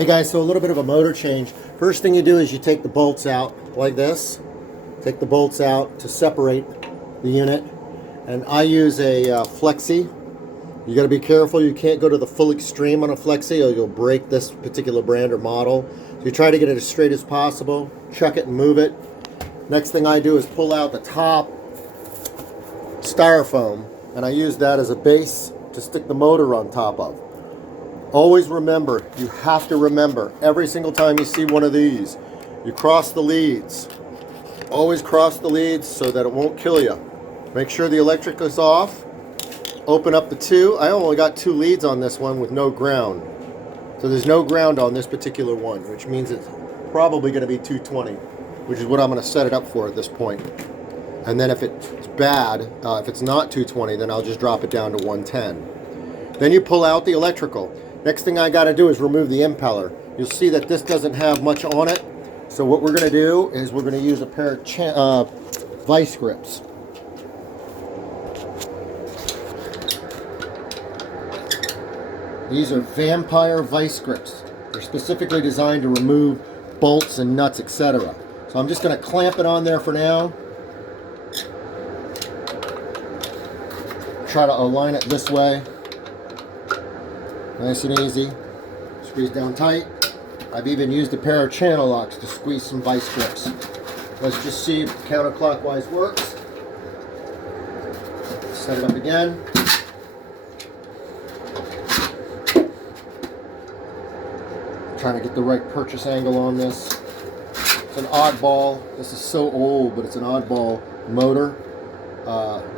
Hey guys, so a little bit of a motor change. First thing you do is you take the bolts out like this. Take the bolts out to separate the unit. And I use a flexi. You got to be careful. You can't go to the full extreme on a flexi or you'll break this particular brand or model. So you try to get it as straight as possible. Chuck it and move it. Next thing I do is pull out the top styrofoam. And I use that as a base to stick the motor on top of. Always remember, you have to remember, every single time you see one of these, you cross the leads. Always cross the leads so that it won't kill you. Make sure the electric is off. Open up the two. I only got 2 leads on this one with no ground. So there's no ground on this particular one, which means it's probably going to be 220, which is what I'm going to set it up for at this point. And then if it's bad, if it's not 220, then I'll just drop it down to 110. Then you pull out the electrical. Next thing I got to do is remove the impeller. You'll see that this doesn't have much on it. So what we're going to do is we're going to use a pair of vice grips. These are Vampire vice grips. They're specifically designed to remove bolts and nuts, etc. So I'm just going to clamp it on there for now. Try to align it this way. Nice and easy. Squeeze down tight. I've even used a pair of channel locks to squeeze some vice grips. Let's just see if the counterclockwise works. Set it up again. Trying to get the right purchase angle on this. It's an oddball. This is so old, but it's an oddball motor.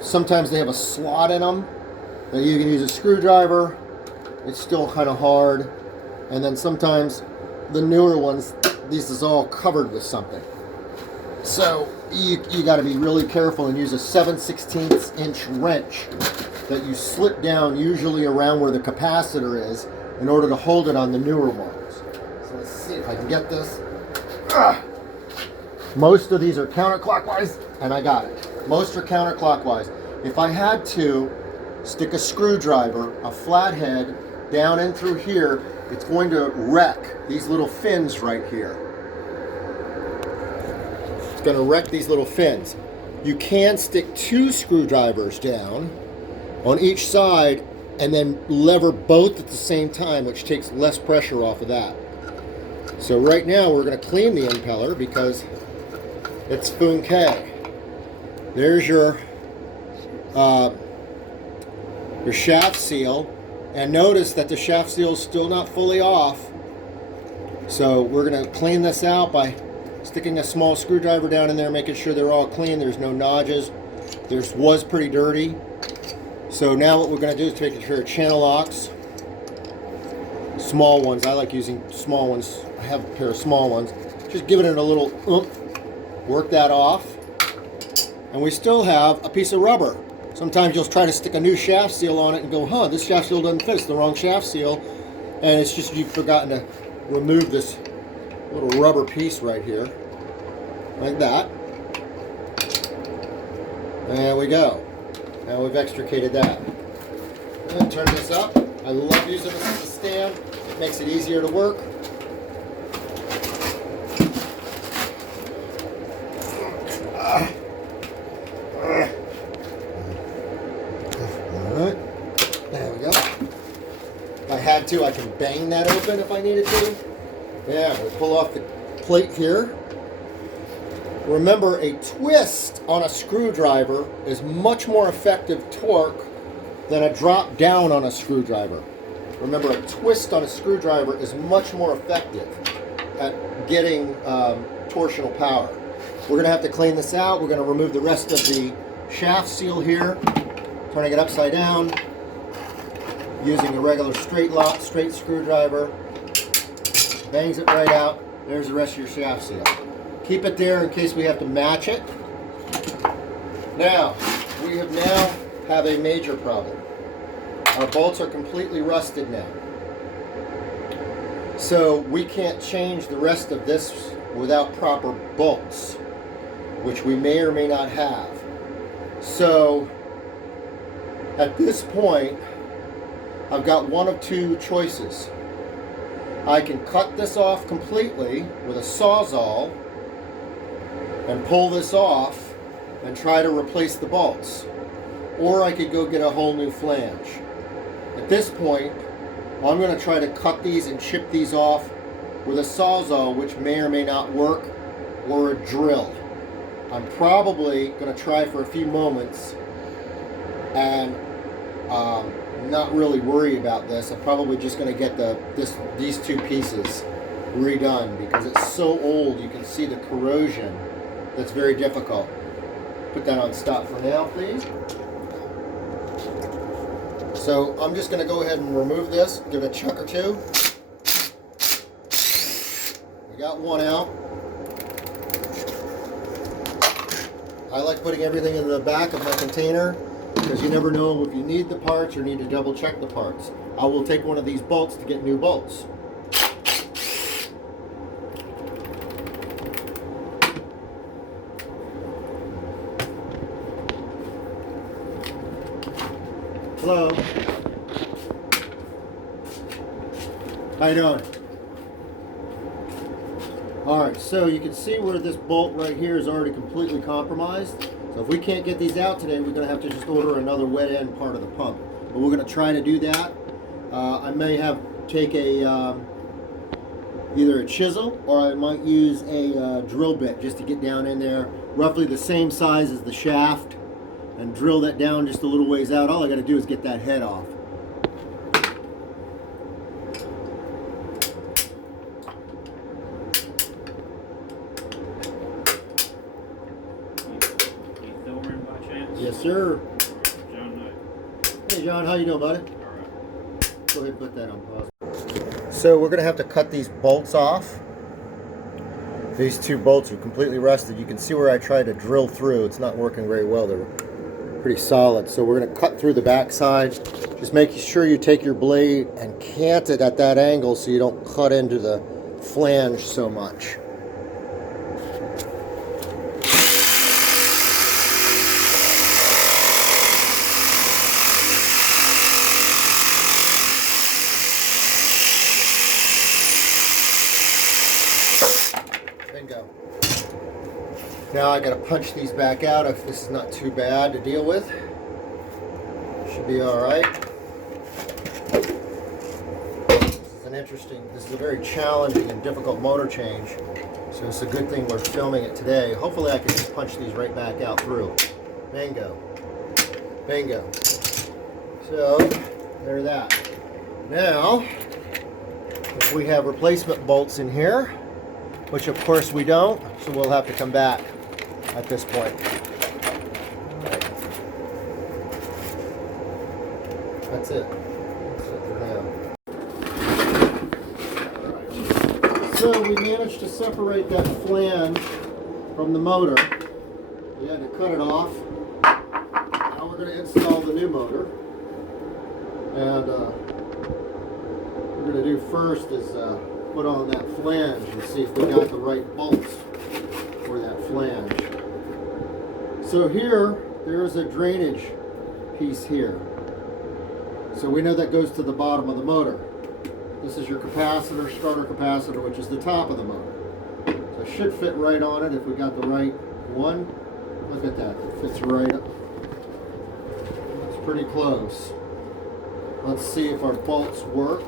Sometimes they have a slot in them that you can use a screwdriver. It's still kind of hard. And then sometimes the newer ones, this is all covered with something. So you got to be really careful and use a 7/16 inch wrench that you slip down usually around where the capacitor is in order to hold it on the newer ones. So let's see if I can get this. Most of these are counterclockwise, and I got it. Most are counterclockwise. If I had to stick a screwdriver, a flathead, down in through here, it's going to wreck these little fins right here. It's going to wreck these little fins. You can stick 2 screwdrivers down on each side and then lever both at the same time, which takes less pressure off of that. So right now we're going to clean the impeller because it's funke. There's your shaft seal. And notice that the shaft seal is still not fully off. So we're going to clean this out by sticking a small screwdriver down in there, making sure they're all clean. There's no nodges. Theirs was pretty dirty. So now what we're going to do is take a pair of channel locks. Small ones. I like using small ones. I have a pair of small ones. Just giving it a little oomph. Work that off. And we still have a piece of rubber. Sometimes you'll try to stick a new shaft seal on it and go, this shaft seal doesn't fit. It's the wrong shaft seal. And it's just you've forgotten to remove this little rubber piece right here. Like that. There we go. Now we've extricated that. And turn this up. I love using this as a stand. It makes it easier to work. I can bang that open if I needed to. Yeah, we'll pull off the plate here. Remember, a twist on a screwdriver is much more effective torque than a drop down on a screwdriver. Remember, a twist on a screwdriver is much more effective at getting torsional power. We're going to have to clean this out. We're going to remove the rest of the shaft seal here, turning it upside down. Using a regular straight screwdriver, bangs it right out. There's the rest of your shaft seal. Keep it there in case we have to match it. Now, we have a major problem. Our bolts are completely rusted now. So we can't change the rest of this without proper bolts, which we may or may not have. So at this point, I've got one of 2 choices. I can cut this off completely with a Sawzall and pull this off and try to replace the bolts. Or I could go get a whole new flange. At this point, I'm going to try to cut these and chip these off with a Sawzall, which may or may not work, or a drill. I'm probably going to try for a few moments and not really worry about this. I'm probably just going to get these two pieces redone because it's so old. You can see the corrosion. That's very difficult. Put that on stop for now, please. So I'm just going to go ahead and remove this, give it a chuck or two. We got one out. I like putting everything in the back of my container because you never know if you need the parts or need to double check the parts. I will take one of these bolts to get new bolts. Hello. How you doing? Alright, so you can see where this bolt right here is already completely compromised. So if we can't get these out today, we're going to have to just order another wet end part of the pump. But we're going to try to do that. I may take a either a chisel or I might use a drill bit just to get down in there, roughly the same size as the shaft, and drill that down just a little ways out. All I got to do is get that head off. Yes, sir. John, Hey, John, how you doing, buddy? all right. Go ahead and put that on pause. So we're going to have to cut these bolts off. These two bolts are completely rusted. You can see where I tried to drill through. It's not working very well. They're pretty solid. So we're going to cut through the back side. Just make sure you take your blade and cant it at that angle so you don't cut into the flange so much. Bingo. Now I gotta punch these back out if this is not too bad to deal with. Should be alright. This is a very challenging and difficult motor change. So it's a good thing we're filming it today. Hopefully I can just punch these right back out through. Bingo. Bingo. So, there's that. Now, if we have replacement bolts in here, which of course we don't, so we'll have to come back at this point. That's it. That's it for now. So we managed to separate that flange from the motor. We had to cut it off. Now we're going to install the new motor. And what we're going to do first is put on that flange and see if we got the right bolts for that flange. So here, there is a drainage piece here. So we know that goes to the bottom of the motor. This is your capacitor, starter capacitor, which is the top of the motor. So it should fit right on it if we got the right one. Look at that, it fits right up. It's pretty close. Let's see if our bolts work.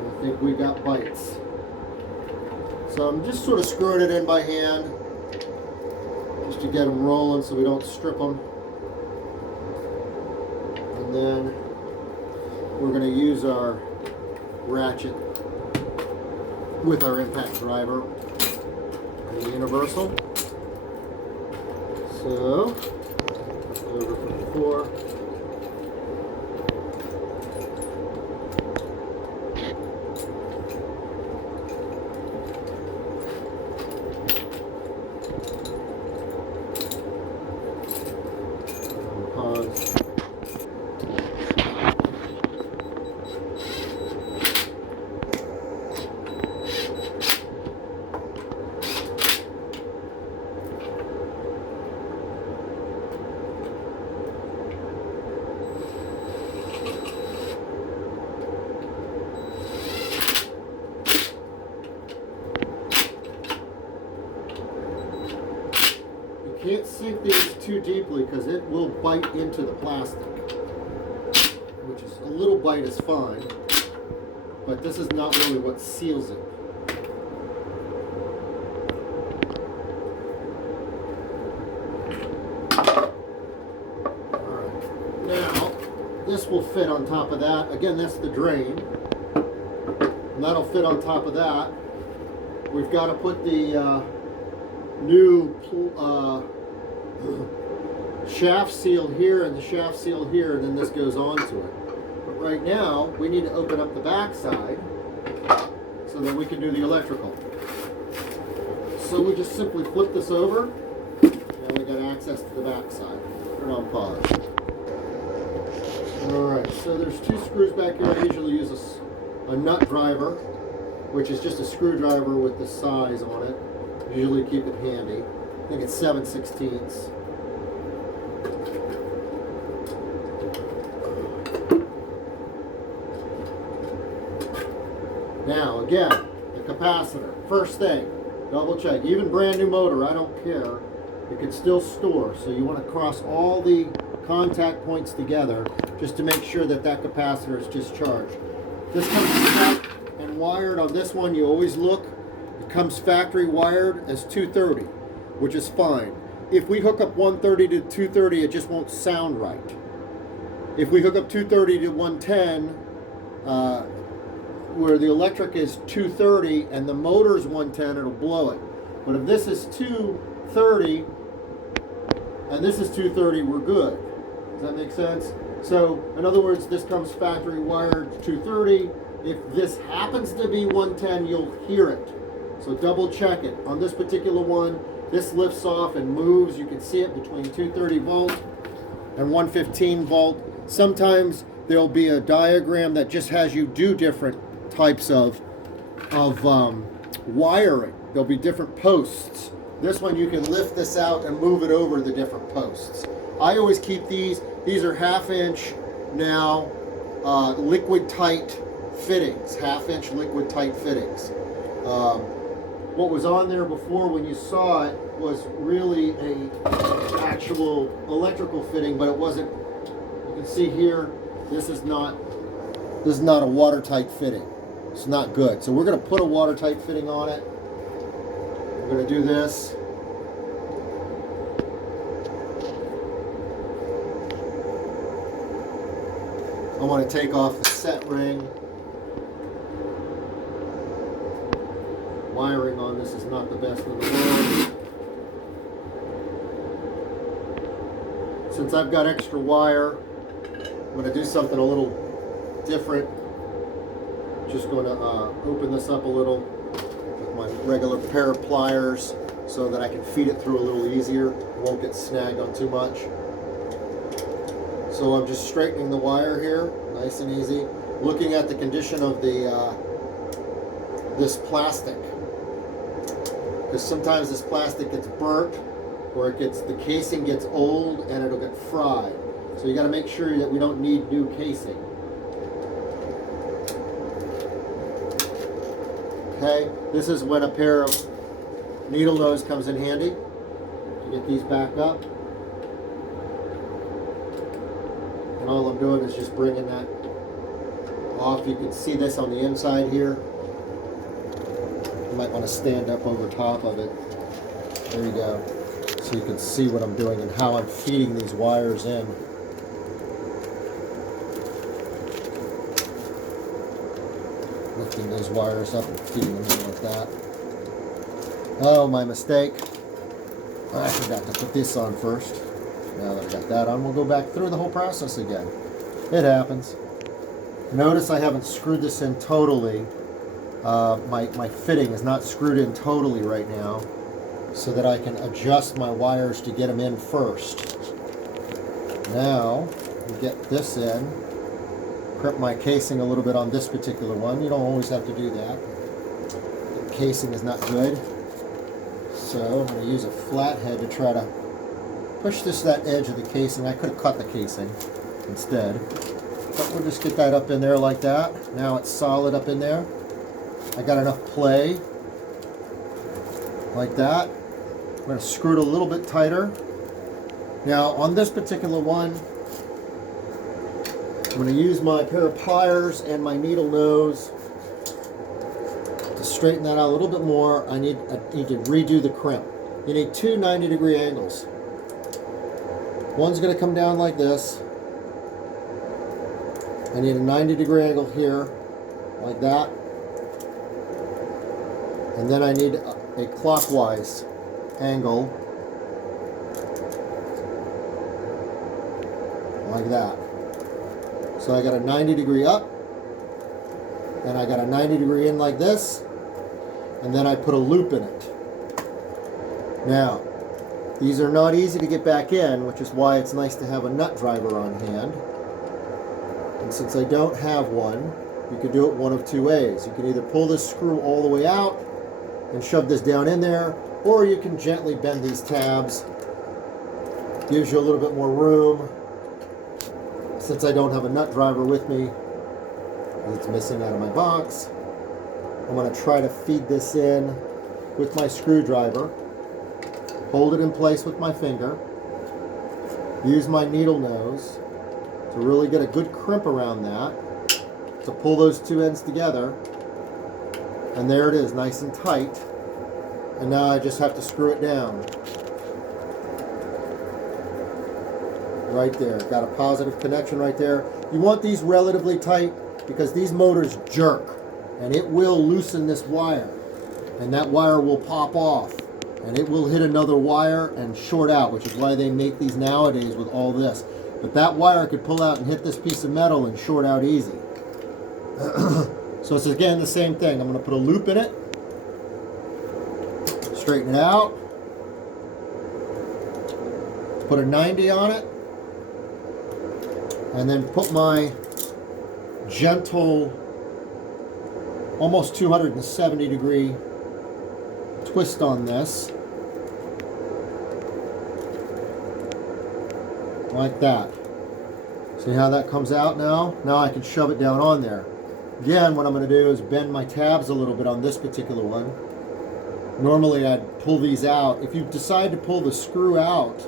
I think we got bites. So I'm just sort of screwing it in by hand just to get them rolling so we don't strip them. And then we're going to use our ratchet with our impact driver and the universal. So, over from before. can't sink these too deeply because it will bite into the plastic, which is a little bite is fine, but this is not really what seals it. Alright, now this will fit on top of that. Again, that's the drain, and that'll fit on top of that. We've got to put the new shaft seal here and the shaft seal here, and then this goes onto it. But right now, we need to open up the back side so that we can do the electrical. So we just simply flip this over, and we got access to the back side. Turn on pause. Alright, so there's 2 screws back here. I usually use a nut driver, which is just a screwdriver with the size on it. Usually keep it handy. I think it's 7/16. Now again, the capacitor. First thing, double check. Even brand new motor, I don't care. It can still store. So you want to cross all the contact points together just to make sure that that capacitor is discharged. This comes out and wired on this one. You always look. It comes factory wired as 230, which is fine. If we hook up 130 to 230, it just won't sound right. If we hook up 230 to 110, where the electric is 230 and the motor is 110, it'll blow it. But if this is 230 and this is 230, we're good. Does that make sense? So, in other words, this comes factory wired 230. If this happens to be 110, you'll hear it. So double check it. On this particular one, this lifts off and moves. You can see it between 230 volt and 115 volt. Sometimes there'll be a diagram that just has you do different types of wiring. There'll be different posts. This one you can lift this out and move it over the different posts. I always keep these. These are 1/2 inch now liquid tight fittings. 1/2 inch liquid tight fittings. What was on there before when you saw it was really a actual electrical fitting, but it wasn't. You can see here, this is not a watertight fitting. It's not good. So we're going to put a watertight fitting on it. We're going to do this. I want to take off the set ring. Wiring on this is not the best in the world. Since I've got extra wire, I'm going to do something a little different. Just going to open this up a little with my regular pair of pliers so that I can feed it through a little easier. It won't get snagged on too much. So I'm just straightening the wire here, nice and easy. Looking at the condition of the this plastic, because sometimes this plastic gets burnt, or the casing gets old and it'll get fried. So you got to make sure that we don't need new casing. Okay, this is when a pair of needle nose comes in handy to get these back up. And all I'm doing is just bringing that off. You can see this on the inside here. You might want to stand up over top of it. There you go. So you can see what I'm doing and how I'm feeding these wires in. Lifting those wires up and feeding them in like that. Oh, my mistake. I forgot to put this on first. Now that I got that on, we'll go back through the whole process again. It happens. Notice I haven't screwed this in totally. My fitting is not screwed in totally right now, so that I can adjust my wires to get them in first. Now, we get this in. Prep my casing a little bit on this particular one. You don't always have to do that. The casing is not good. So I'm going to use a flathead to try to push that edge of the casing. I could have cut the casing instead. But we'll just get that up in there like that. Now it's solid up in there. I got enough play like that. going to screw it a little bit tighter. Now on this particular one, I'm going to use my pair of pliers and my needle nose to straighten that out a little bit more. I need to redo the crimp. You need two 90-degree angles. One's going to come down like this. I need a 90-degree angle here, like that. And then I need a clockwise angle, like that. So I got a 90-degree up, and I got a 90-degree in like this, and then I put a loop in it. Now, these are not easy to get back in, which is why it's nice to have a nut driver on hand. And since I don't have one, you could do it one of two ways. You can either pull this screw all the way out and shove this down in there, or you can gently bend these tabs. Gives you a little bit more room. Since I don't have a nut driver with me, it's missing out of my box, I'm going to try to feed this in with my screwdriver. Hold it in place with my finger. Use my needle nose to really get a good crimp around that, to pull those two ends together. And there it is, nice and tight. And now I just have to screw it down. Right there, got a positive connection right there. You want these relatively tight because these motors jerk and it will loosen this wire, and that wire will pop off and it will hit another wire and short out, which is why they make these nowadays with all this. But that wire could pull out and hit this piece of metal and short out easy. So it's again the same thing. I'm going to put a loop in it, straighten it out, put a 90 on it, and then put my gentle, almost 270-degree twist on this, like that. See how that comes out now? Now I can shove it down on there. Again, what I'm going to do is bend my tabs a little bit on this particular one. Normally I'd pull these out. If you decide to pull the screw out,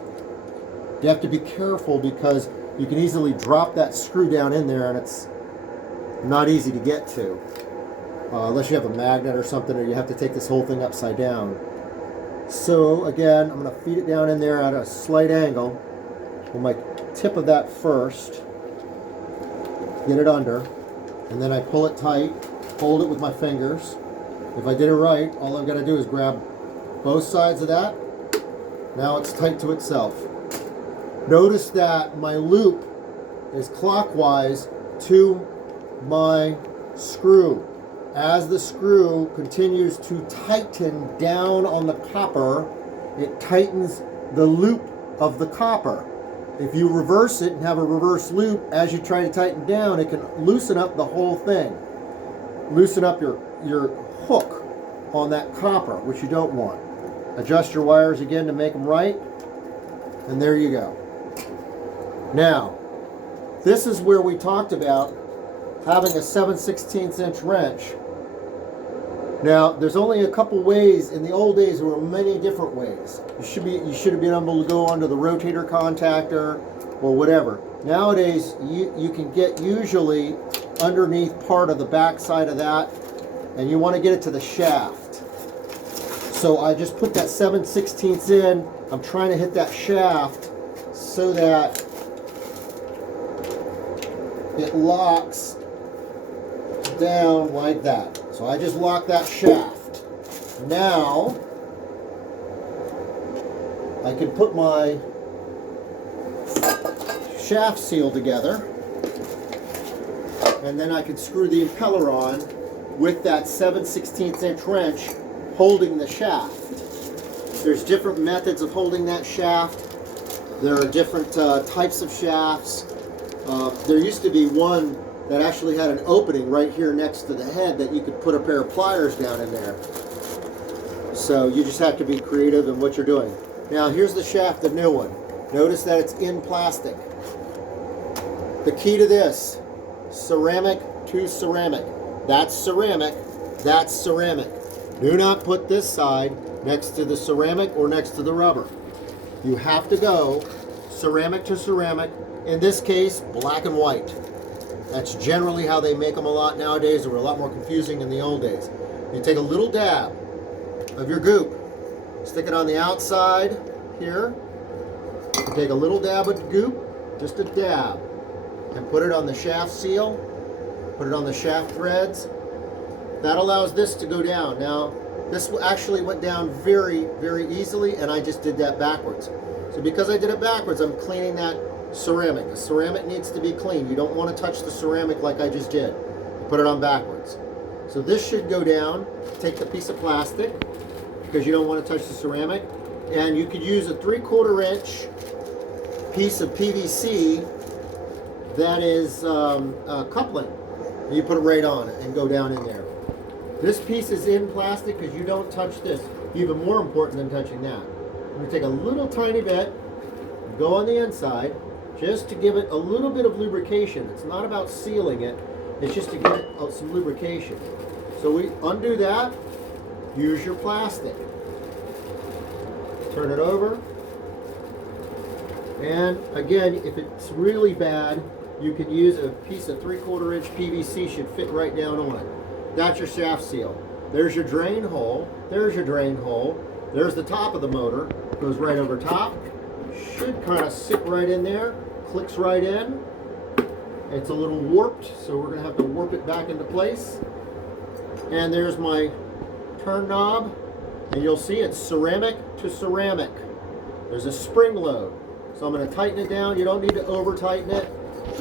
you have to be careful because you can easily drop that screw down in there and it's not easy to get to. Unless you have a magnet or something, or you have to take this whole thing upside down. So again, I'm going to feed it down in there at a slight angle. With my tip of that first, get it under, and then I pull it tight, hold it with my fingers. If I did it right, all I've got to do is grab both sides of that. Now it's tight to itself. Notice that my loop is clockwise to my screw. As the screw continues to tighten down on the copper, it tightens the loop of the copper. If you reverse it and have a reverse loop, as you try to tighten down, it can loosen up the whole thing. Loosen up your hook on that copper, which you don't want. Adjust your wires again to make them right, and there you go. Now, this is where we talked about having a 7/16 inch wrench. Now, there's only a couple ways. In the old days, there were many different ways. You should have been able to go under the rotator contactor or whatever. Nowadays, you can get usually underneath part of the back side of that, and you want to get it to the shaft. So I just put that 7/16 in. I'm trying to hit that shaft so that it locks down like that. So I just lock that shaft. Now I can put my shaft seal together, and then I can screw the impeller on with that 7/16 inch wrench holding the shaft. There's different methods of holding that shaft. There are different types of shafts. There used to be one that actually had an opening right here next to the head that you could put a pair of pliers down in there. So you just have to be creative in what you're doing. Now here's the shaft, the new one. Notice that it's in plastic. The key to this, ceramic to ceramic. That's ceramic, that's ceramic. Do not put this side next to the ceramic or next to the rubber. You have to go ceramic to ceramic. In this case, black and white. That's generally how they make them a lot nowadays. They were a lot more confusing in the old days. You take a little dab of your goop, stick it on the outside here. You take a little dab of goop, just a dab, and put it on the shaft seal, put it on the shaft threads. That allows this to go down. Now, this actually went down very, very easily, and I just did that backwards. So because I did it backwards, I'm cleaning that ceramic. The ceramic needs to be clean. You don't want to touch the ceramic like I just did. Put it on backwards. So this should go down. Take the piece of plastic, because you don't want to touch the ceramic, and you could use a 3/4 inch piece of PVC that is coupling. You put it right on it and go down in there. This piece is in plastic because you don't touch this. Even more important than touching that. I'm going to take a little tiny bit, go on the inside, just to give it a little bit of lubrication. It's not about sealing it, it's just to give it some lubrication. So we undo that, use your plastic. Turn it over. And again, if it's really bad, you can use a piece of 3/4 inch PVC, should fit right down on it. That's your shaft seal. There's your drain hole. There's your drain hole. There's the top of the motor. Goes right over top. Should kind of sit right in there. Clicks right in. It's a little warped, so we're going to have to warp it back into place. And there's my turn knob. And you'll see it's ceramic to ceramic. There's a spring load. So I'm going to tighten it down. You don't need to over tighten it,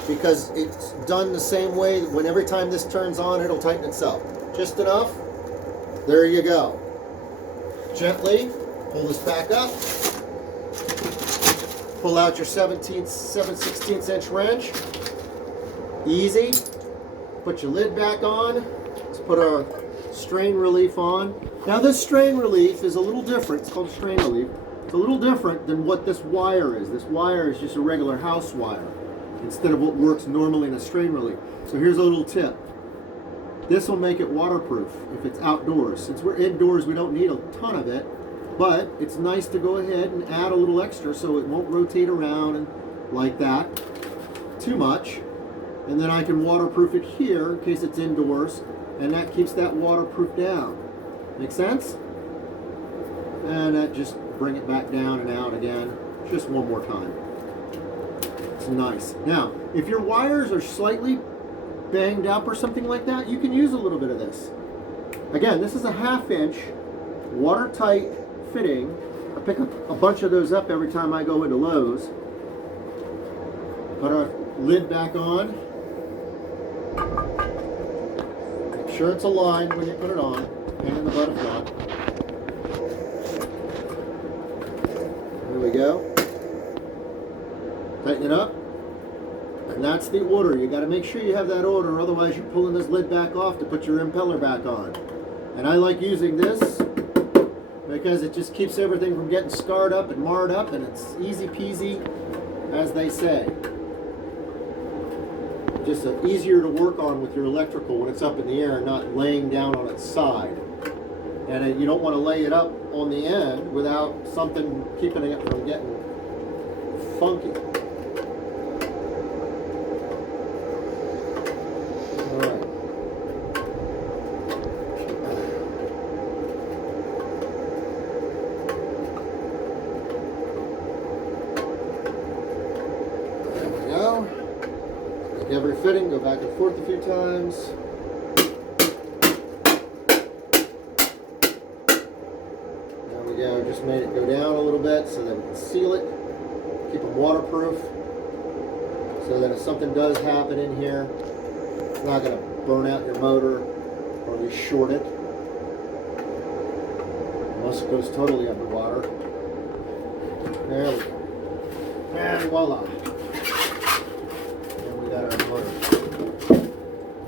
because it's done the same way. When every time this turns on, it'll tighten itself. Just enough. There you go. Gently pull this back up. Pull out your 7/16 inch wrench. Easy. Put your lid back on. Let's put our strain relief on. Now this strain relief is a little different. It's called strain relief. It's a little different than what this wire is. This wire is just a regular house wire, instead of what works normally in a strain relief. So here's a little tip. This will make it waterproof if it's outdoors. Since we're indoors, we don't need a ton of it, but it's nice to go ahead and add a little extra so it won't rotate around and like that too much. And then I can waterproof it here in case it's indoors, and that keeps that waterproof down. Make sense? And that just bring it back down and out again, just one more time. It's nice. Now, if your wires are slightly banged up or something like that, you can use a little bit of this. Again, this is a 1/2 inch watertight fitting. I pick up a bunch of those up every time I go into Lowe's. Put our lid back on. Make sure it's aligned when you put it on. Pain in the butt if not. There we go. Tighten it up. And that's the order. You got to make sure you have that order, otherwise you're pulling this lid back off to put your impeller back on. And I like using this because it just keeps everything from getting scarred up and marred up, and it's easy peasy, as they say. Just easier to work on with your electrical when it's up in the air and not laying down on its side. And you don't want to lay it up on the end without something keeping it from getting funky. Alright. There we go. Like every fitting, go back and forth a few times. Just made it go down a little bit so that we can seal it, keep them waterproof, so that if something does happen in here, it's not going to burn out your motor or at least short it, unless it goes totally underwater. There we go. And voila. And we got our motor.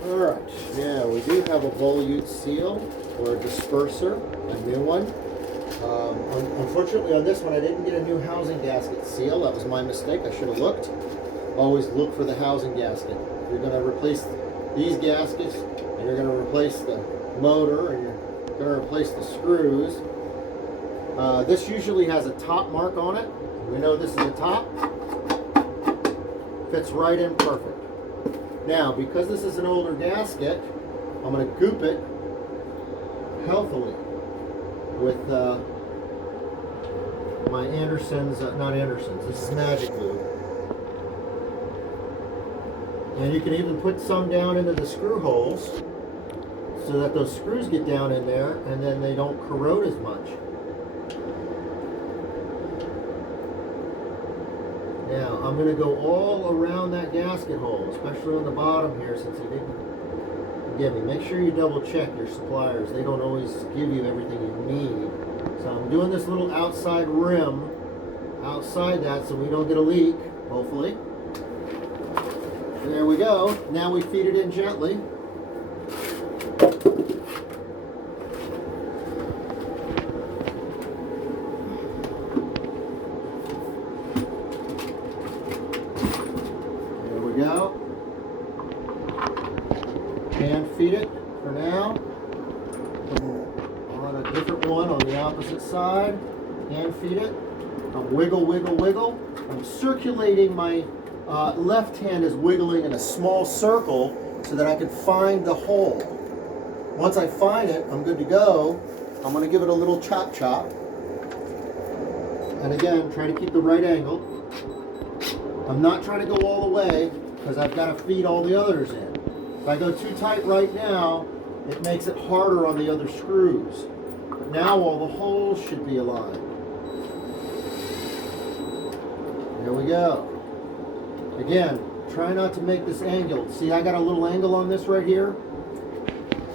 Alright, now we do have a volute seal or a disperser, a new one. Unfortunately on this one I didn't get a new housing gasket seal. That was my mistake. I should have looked. Always look for the housing gasket. You're going to replace these gaskets, and you're going to replace the motor, and you're going to replace the screws. This usually has a top mark on it. We know this is the top. Fits right in perfect. Now, because this is an older gasket, I'm going to goop it healthily with my Anderson's, not Anderson's, this is Magic Glue. And you can even put some down into the screw holes so that those screws get down in there and then they don't corrode as much. Now, I'm going to go all around that gasket hole, especially on the bottom here since he didn't give me. Make sure you double check your suppliers. They don't always give you everything you need. So I'm doing this little outside rim outside that so we don't get a leak, hopefully. There we go. Now we feed it in gently. There we go. Hand feed it for now. On a different one on the opposite side. Hand feed it. Wiggle, wiggle, wiggle. I'm circulating my left hand is wiggling in a small circle so that I can find the hole. Once I find it, I'm good to go. I'm going to give it a little chop chop. And again, try to keep the right angle. I'm not trying to go all the way because I've got to feed all the others in. If I go too tight right now, it makes it harder on the other screws. Now all the holes should be aligned. There we go. Again, try not to make this angled. See, I got a little angle on this right here.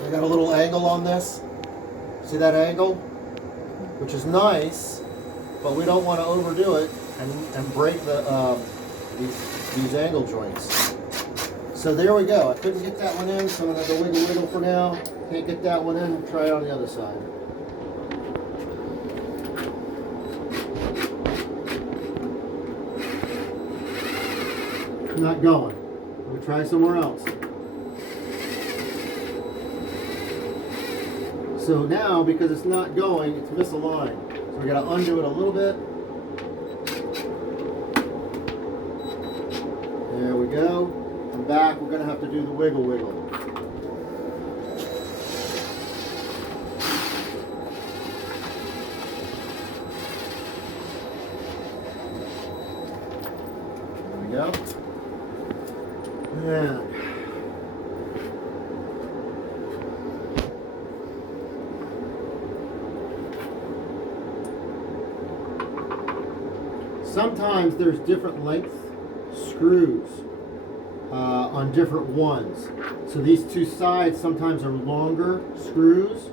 I got a little angle on this. See that angle? Which is nice, but we don't want to overdo it and break the these angle joints. So there we go. I couldn't get that one in, so I'm going to wiggle wiggle for now. Can't get that one in, try it on the other side. Not going. We'll try somewhere else. So now, because it's not going, it's misaligned. So we got to undo it a little bit. There we go. And back, we're going to have to do the wiggle wiggle. There we go. Yeah. Sometimes there's different length screws on different ones. So these two sides sometimes are longer screws.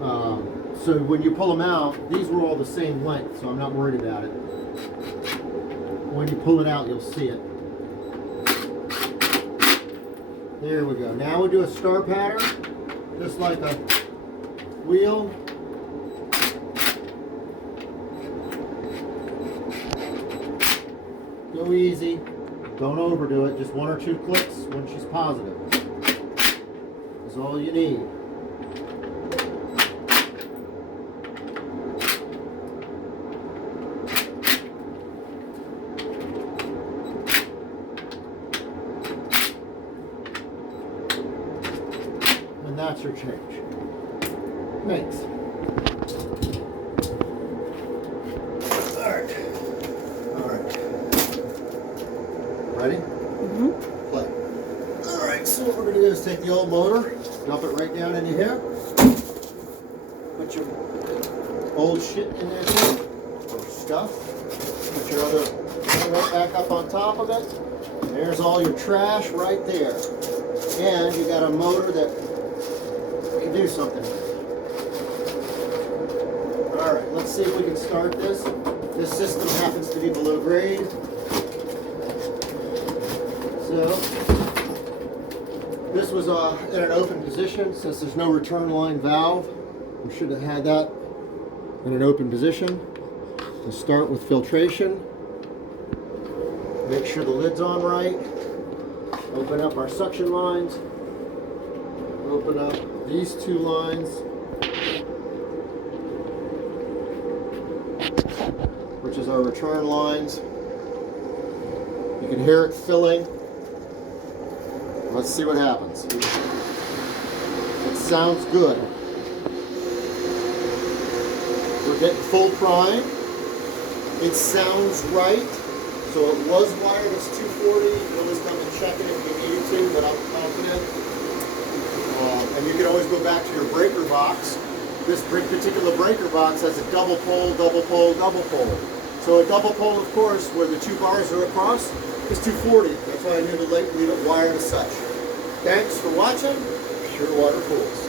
So when you pull them out, these were all the same length, so I'm not worried about it. When you pull it out, you'll see it. There we go. Now we do a star pattern, just like a wheel. Go easy. Don't overdo it. Just one or two clicks when she's positive. That's all you need. And that's your change. Thanks. Ready? Mm-hmm. Play. Alright, so what we're going to do is take the old motor, dump it right down into here. Put your old shit in there too, or stuff. Put your other right back up on top of it. There's all your trash right there. And you got a motor that can do something with. Alright, let's see if we can start this. This system happens to be below grade. So, this was in an open position. Since there's no return line valve, we should have had that in an open position. We'll start with filtration. Make sure the lid's on right. Open up our suction lines. Open up these two lines. which is our return lines. You can hear it filling. Let's see what happens. It sounds good. We're getting full prime. It sounds right. So it was wired as 240. You can always come and check it if you need to, but I'm confident. And you can always go back to your breaker box. This particular breaker box has a double pole, double pole, double pole. So a double pole, of course, where the two bars are across, is 240. That's why I knew to leave it wired as such. Thanks for watching. Pure Water Pools.